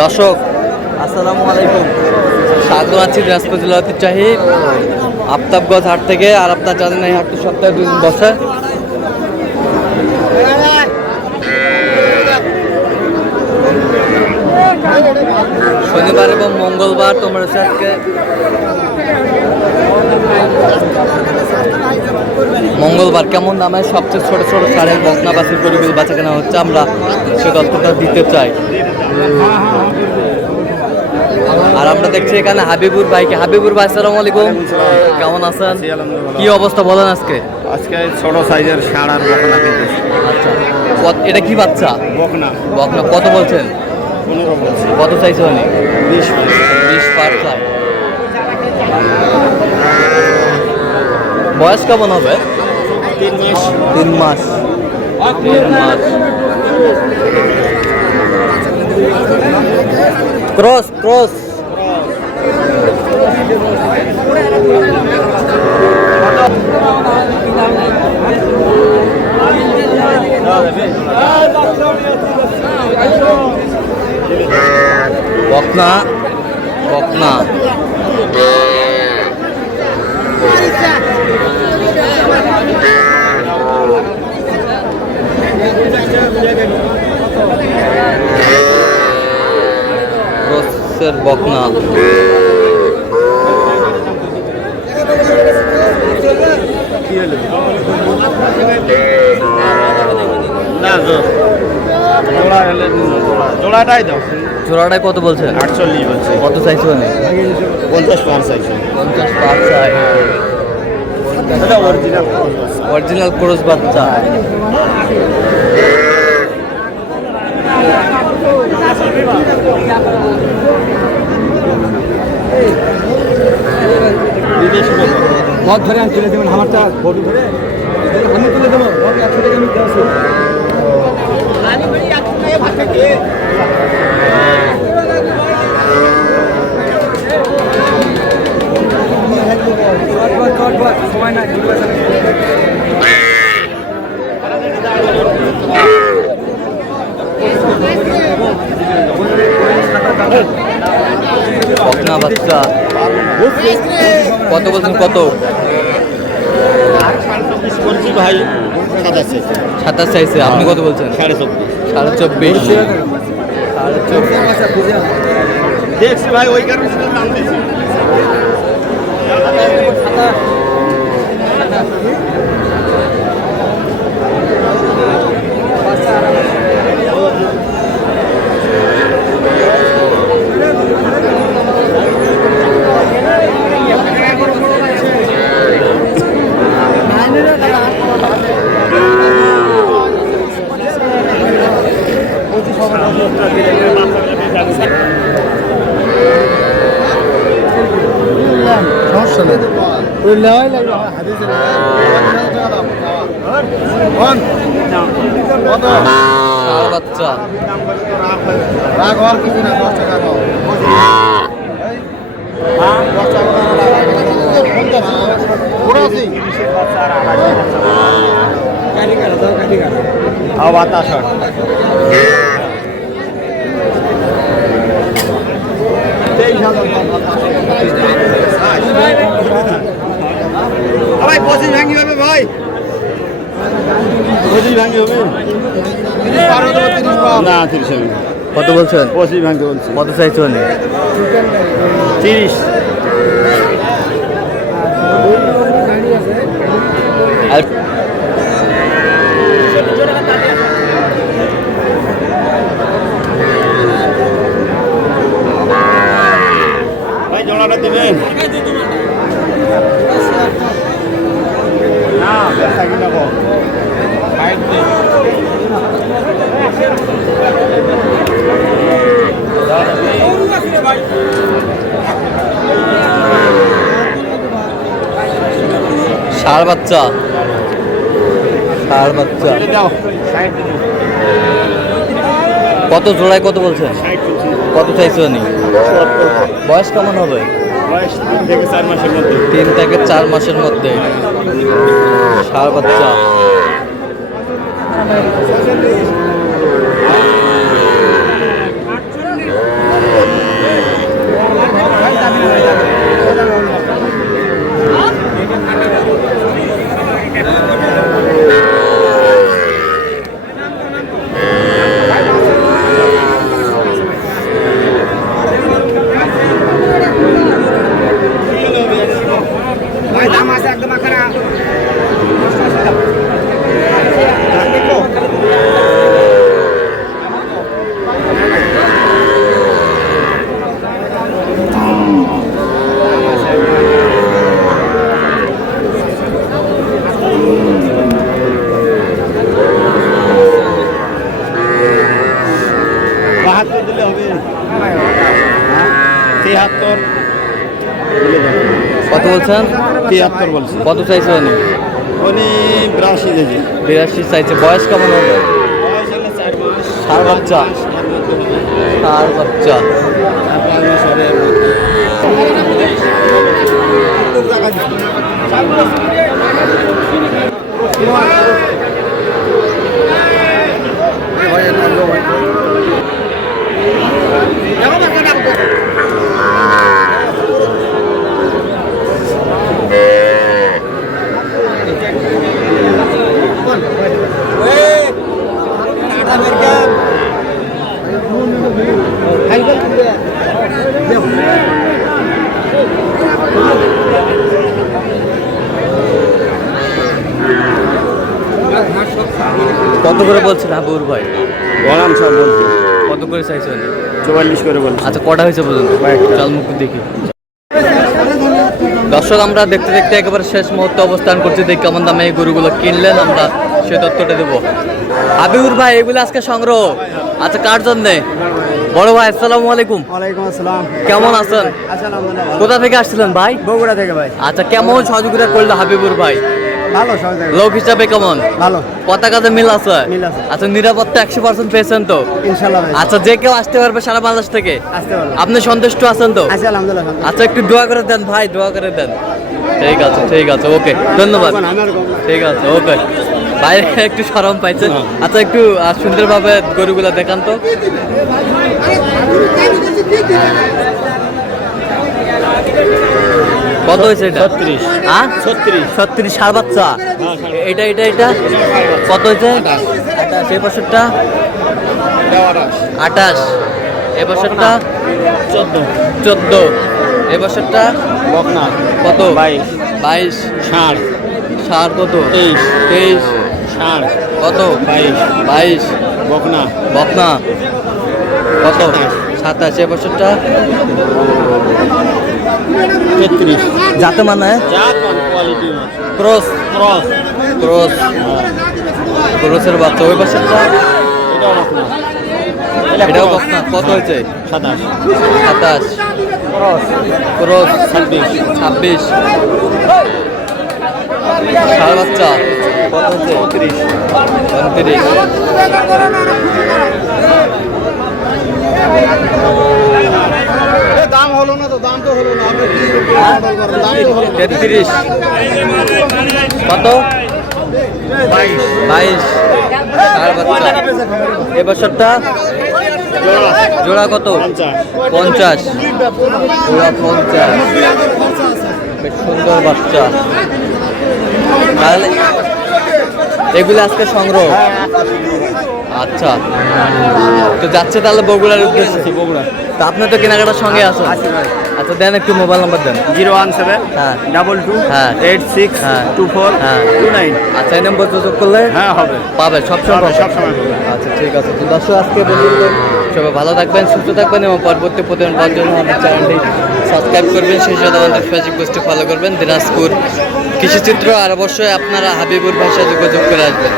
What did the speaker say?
দর্শক আসসালামু আলাইকুম, স্বাগত আছি দিনাজপুর জেলা ঐতিহ্যবাহী আফতাবগঞ্জ হাট থেকে। আর আপনার জানেন এই হাটটি সপ্তাহে 2 দিন বসে। শনিবার এবং মঙ্গলবার তোমরা আজকে মঙ্গলবার কেমন দামে সবচেয়ে ছোট ছোট সারের বকনা বাসের গরিবের বাচ্চা কেনা হচ্ছে, আমরা সে তথ্যটা দিতে চাই। আর আমরা দেখছি এখানে হাবিবুর ভাইকে। হাবিবুর ভাই আসসালামু আলাইকুম, কেমন আছেন? কি অবস্থা বলেন আজকে? আজকে ছোট সাইজের ষাঁড় আর বকনা কিনতেছি। আচ্ছা, এটা কি বাচ্চা? বকনা। বকনা কত বলছেন? 15 বলছি। কত চাইছে উনি? 20 পার চাই। বয়স কেমন হবে? 3 মাস। ক্রস বকনা ক্রসের বকনা। জোড়াটাই দাও। জোড়াটাই কত বলছেন? 48 বলছে। কত চাইছে উনি? 50 পার চাইছে। 50 পার চাই। এটা অরিজিনাল। অরিজিনাল ক্রস বাচ্চা। মদ ধরে আমি তুলে দেবেন, আমারটা বডি ধরে আমি তুলে দেবো। সময় না বকনা বাচ্চা কত বলছেন? কত? ভাই 27 চাইছে। আপনি কত বলছেন? 24.5। দেখছি ভাই, ওই কারণে দাম দিয়েছি। সমস্যা নেই, বাচ্চা রাগ হওয়ার কিছু না। 10 টাকা দাও। বাতাস ভাই 25 ভাঙি হবে ভাই, 25 ভাঙি হবে না। 30 হবে। কত বলছেন? 25 ভাঙতে বলছি। কত চাইছে উনি? 30। ভাই জোড়াটা দেবেন না? সাইকেল নেবো। ষাঁড় বাচ্চা। কত জোড়ায় কত বলছেন? কত চাইছে উনি? বয়স কেমন হবে? 3 থেকে 4 মাসের মধ্যে। ষাঁড় বাচ্চা। 72 দিলে হবে। 73 কত বলছেন? 73 বলছি। কত চাইছে উনি? উনি 82 দিয়েছে। 82 চাইছে। বয়স কেমন হবে? বয়স হলো 4 মাস। ষাঁড় বাচ্চা। ষাঁড় বাচ্চা। কত করে বলছেন হাবিবুর ভাই? বলাম সব বলছি। কত করে চাইছেন? 44 করে বলছি। আচ্ছা, কটা হয়েছে পর্যন্ত? চল মুখ দেখি। দর্শক, আমরা দেখতে দেখতে একেবারে শেষ মুহূর্তে অবস্থান করছি। দেখি কেমন দামে এই গরুগুলো কিনলেন, আমরা সে তথ্যটা দেবো। হাবিবুর ভাই, এগুলো আজকে সংগ্রহ। আচ্ছা, কার জন্যে? বড় ভাই, আসসালামু আলাইকুম। ওয়ালাইকুম আসসালাম। কেমন আছেন? আচ্ছা, আলহামদুলিল্লাহ। কোথা থেকে আসছিলেন ভাই? বগুড়া থেকে ভাই। আচ্ছা, কেমন সহযোগিতা করলো হাবিবুর ভাই? ভালো সহযোগিতা। লোক হিসাবে কেমন? ভালো। পতাকাতে মিল আছে? মিল আছে। আচ্ছা, নিরাপত্তা 100% পেয়েছেন তো? ইনশাআল্লাহ ভাই। আচ্ছা, যে কেউ আসতে পারবে সারা বাংলাদেশ থেকে? আসতে পারবো। আপনি সন্তুষ্ট আছেন তো? আচ্ছা, আলহামদুলিল্লাহ। আচ্ছা, একটু দোয়া করে দেন ভাই, দোয়া করে দেন। ঠিক আছে, ঠিক আছে, ওকে, ধন্যবাদ। ঠিক আছে, ওকে। বাইরে একটু শরম পাইছেন। আচ্ছা, একটু সুন্দরভাবে গরুগুলা দেখান তো। কত হয়েছে এটা? 36 হ্যাঁ, 36 36 ষাঁড় বাচ্চা। এটা এটা এটা কত হয়েছে? 28। এই বছরটা 28। এই বছরটা 14। এই বছরটা বকনা কত? 22 22। ষাঁড় ষাঁড় কত? 23 ষাঁড় কত? 22। বকনা বকনা কত? 27। এই বছরটা 33 যাতে মানে জাত মান কোয়ালিটি মাছ ক্রস। Cross cross. ক্রসের বাচ্চা। ওই বছরটা এটাও বকনা এটাও বকনা। কত হয়েছে? 27 27। Cross cross 26 26। ষাঁড় বাচ্চা কত হচ্ছে? 29। দাম হলো না তো, দাম তো হলো না। আপনি কি দাম তো হলো 33। কত? 22। ষাঁড় বাচ্চা। এবছরটা জোড়া কত? 50। জোড়া 50। বেশ সুন্দর বাচ্চা। তাহলে এগুলো আজকে সংগ্রহ। আচ্ছা, তো যাচ্ছে তাহলে বগুড়ার উদ্দেশ্যে। বগুড়া। তা আপনি তো কেনাকাটার সঙ্গে আছেন। আচ্ছা, দেন একটু মোবাইল নাম্বার দেন। 017 হ্যাঁ 22 হ্যাঁ 86 হ্যাঁ 24 হ্যাঁ 29। আচ্ছা, এই নম্বর যোগাযোগ করলে হ্যাঁ হবে। পাবে সবসময় পাবে। সবসময় পাবে। আচ্ছা, ঠিক আছে। তো দর্শক, আজকে পর্যন্ত সবাই ভালো থাকবেন, সুস্থ থাকবেন এবং পরবর্তী প্রতিদিন পাওয়ার জন্য আমাদের চ্যানেলটি সাবস্ক্রাইব করবেন। সেই সাথে আমাদের ফেসবুক পেজটি ফলো করবেন, দিনাজপুর কৃষিচিত্র। আর অবশ্যই আপনারা হাবিবুর ভাষায় যোগাযোগ করে আসবেন।